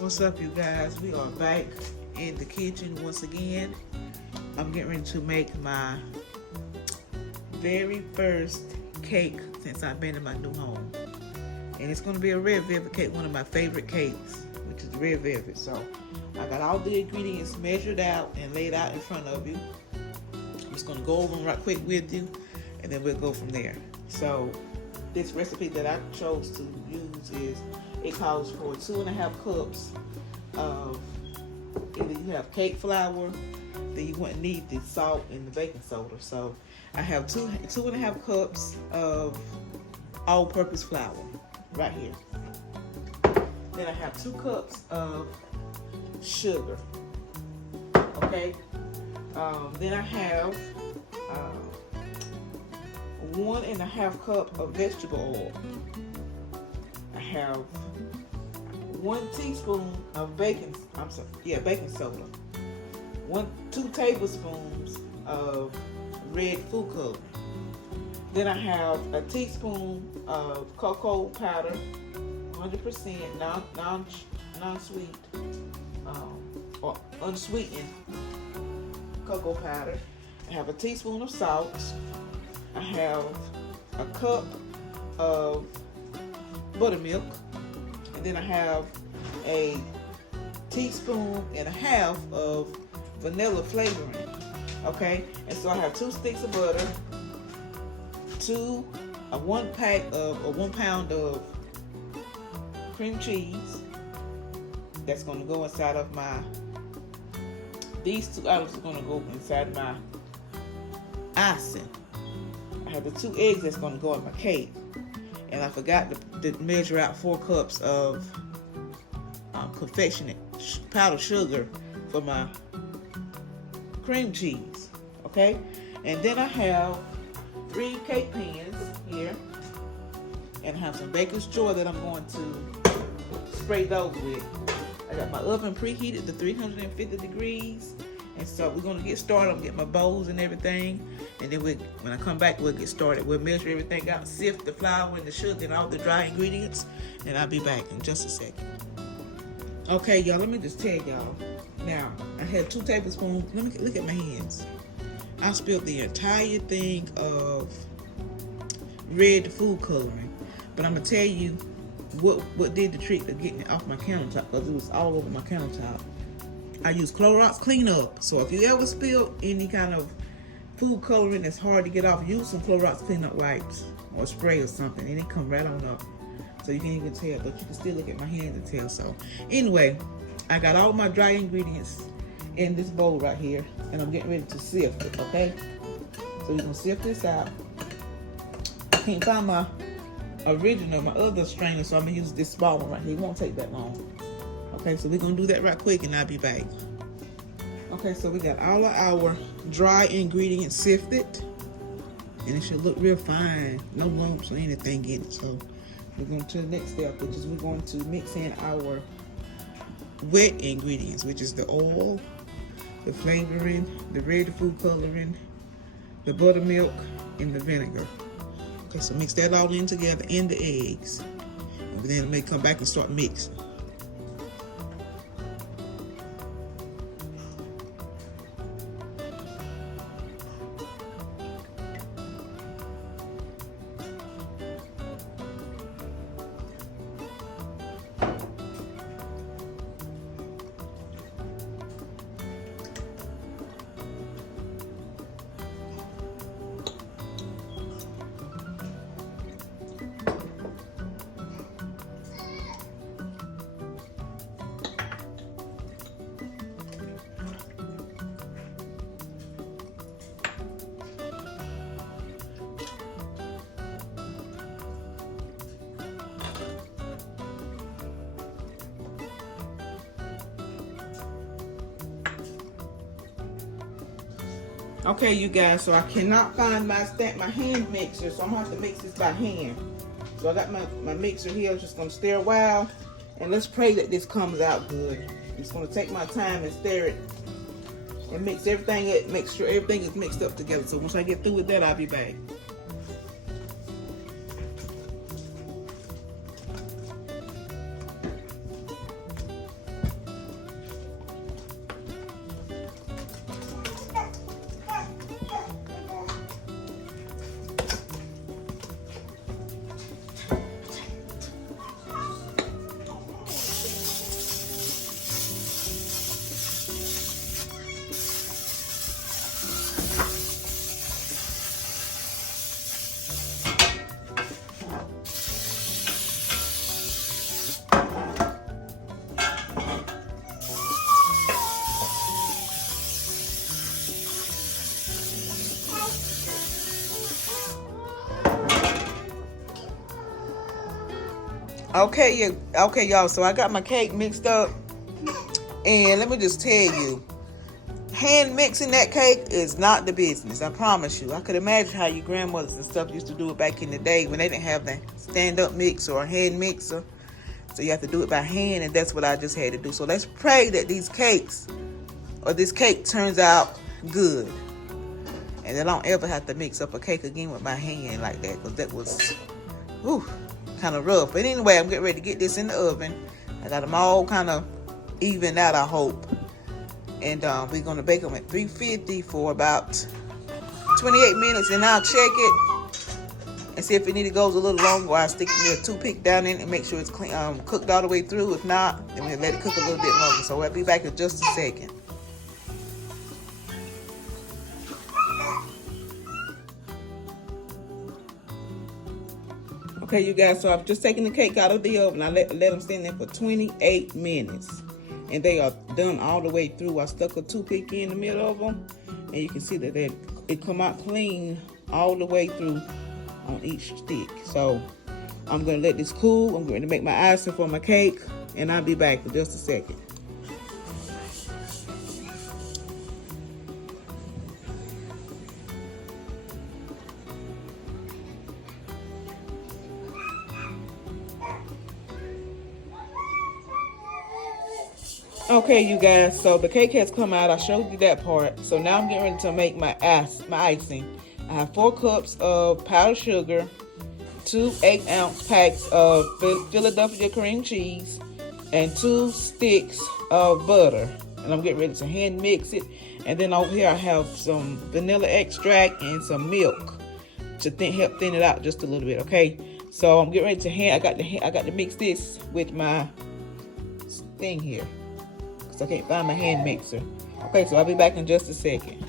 What's up, you guys? We are back in the kitchen once again. I'm getting ready to make my very first cake since I've been in my new home. And it's going to be a red velvet cake, one of my favorite cakes, which is red velvet. So I got all the ingredients measured out and laid out in front of you. I'm just going to go over them right quick with you, and then we'll go from there. So this recipe that I chose to use is, it calls for 2.5 cups of, either you have cake flour, then you wouldn't need the salt and the baking soda. So I have 2.5 cups of all-purpose flour right here. Then I have 2 cups of sugar. Okay. Then I have 1.5 cup of vegetable oil. I have 1 teaspoon of baking soda. 2 tablespoons of red food coloring. Then I have a teaspoon of cocoa powder, 100% non-sweet or unsweetened cocoa powder. I have a teaspoon of salt. I have a cup of buttermilk, and then I have a teaspoon and a half of vanilla flavoring. Okay, and so I have 2 sticks of butter, 1 pound of cream cheese. That's going to go inside of these 2 items are going to go inside my icing. I have the 2 eggs that's going to go in my cake. And I forgot to measure out 4 cups of confectionate powdered sugar for my cream cheese. Okay? And then I have 3 cake pans here. And I have some baker's joy that I'm going to spray those with. I got my oven preheated to 350 degrees. And so we're going to get started. I'm getting my bowls and everything. And then when I come back, we'll get started. We'll measure everything out, sift the flour and the sugar and all the dry ingredients. And I'll be back in just a second. Okay, y'all, let me just tell y'all. Now, I had 2 tablespoons. Let me look at my hands. I spilled the entire thing of red food coloring. But I'm going to tell you what did the trick to getting it off my countertop, because it was all over my countertop. I use Clorox cleanup. So if you ever spill any kind of food coloring that's hard to get off, use some Clorox cleanup wipes or spray or something, and it come right on up. So you can't even tell, but you can still look at my hands and tell. So anyway, I got all my dry ingredients in this bowl right here, and I'm getting ready to sift it, okay? So we're gonna sift this out. I can't find my other strainer, so I'm gonna use this small one right here. It won't take that long. Okay, so we're gonna do that right quick and I'll be back. Okay, so we got all of our dry ingredients sifted, and it should look real fine. No lumps or anything in it. So we're going to the next step, which is we're going to mix in our wet ingredients, which is the oil, the flavoring, the red food coloring, the buttermilk, and the vinegar. Okay, so mix that all in together, and the eggs. And then may come back and start mixing. Okay, you guys, so I cannot find my hand mixer, so I'm gonna have to mix this by hand. So I got my mixer here. I'm just gonna stir a while, and let's pray that this comes out good. I'm just gonna take my time and stir it and mix everything up, make sure everything is mixed up together. So once I get through with that, I'll be back. Okay, y'all. So I got my cake mixed up, and let me just tell you, hand mixing that cake is not the business. I promise you. I could imagine how your grandmothers and stuff used to do it back in the day when they didn't have the stand-up mixer or hand mixer. So you have to do it by hand, and that's what I just had to do. So let's pray that these cakes, or this cake, turns out good, and I don't ever have to mix up a cake again with my hand like that, because that was, whew, kind of rough. But anyway, I'm getting ready to get this in the oven. I got them all kind of evened out, I hope. And we're going to bake them at 350 for about 28 minutes. And I'll check it and see if it need to go a little longer. Or I'll stick a toothpick down in it and make sure it's clean, cooked all the way through. If not, then we'll let it cook a little bit longer. So I'll be back in just a second. Okay, you guys, so I've just taken the cake out of the oven. I let them stand there for 28 minutes. And they are done all the way through. I stuck a toothpick in the middle of them. And you can see that it come out clean all the way through on each stick. So I'm going to let this cool. I'm going to make my icing for my cake. And I'll be back in just a second. Okay, you guys, so the cake has come out. I showed you that part. So now I'm getting ready to make my icing. I have 4 cups of powdered sugar, 2 8-ounce packs of Philadelphia cream cheese, and 2 sticks of butter. And I'm getting ready to hand mix it. And then over here I have some vanilla extract and some milk to help thin it out just a little bit. Okay, so I'm getting ready to I got to mix this with my thing here. I can't find my hand mixer. Okay, so I'll be back in just a second.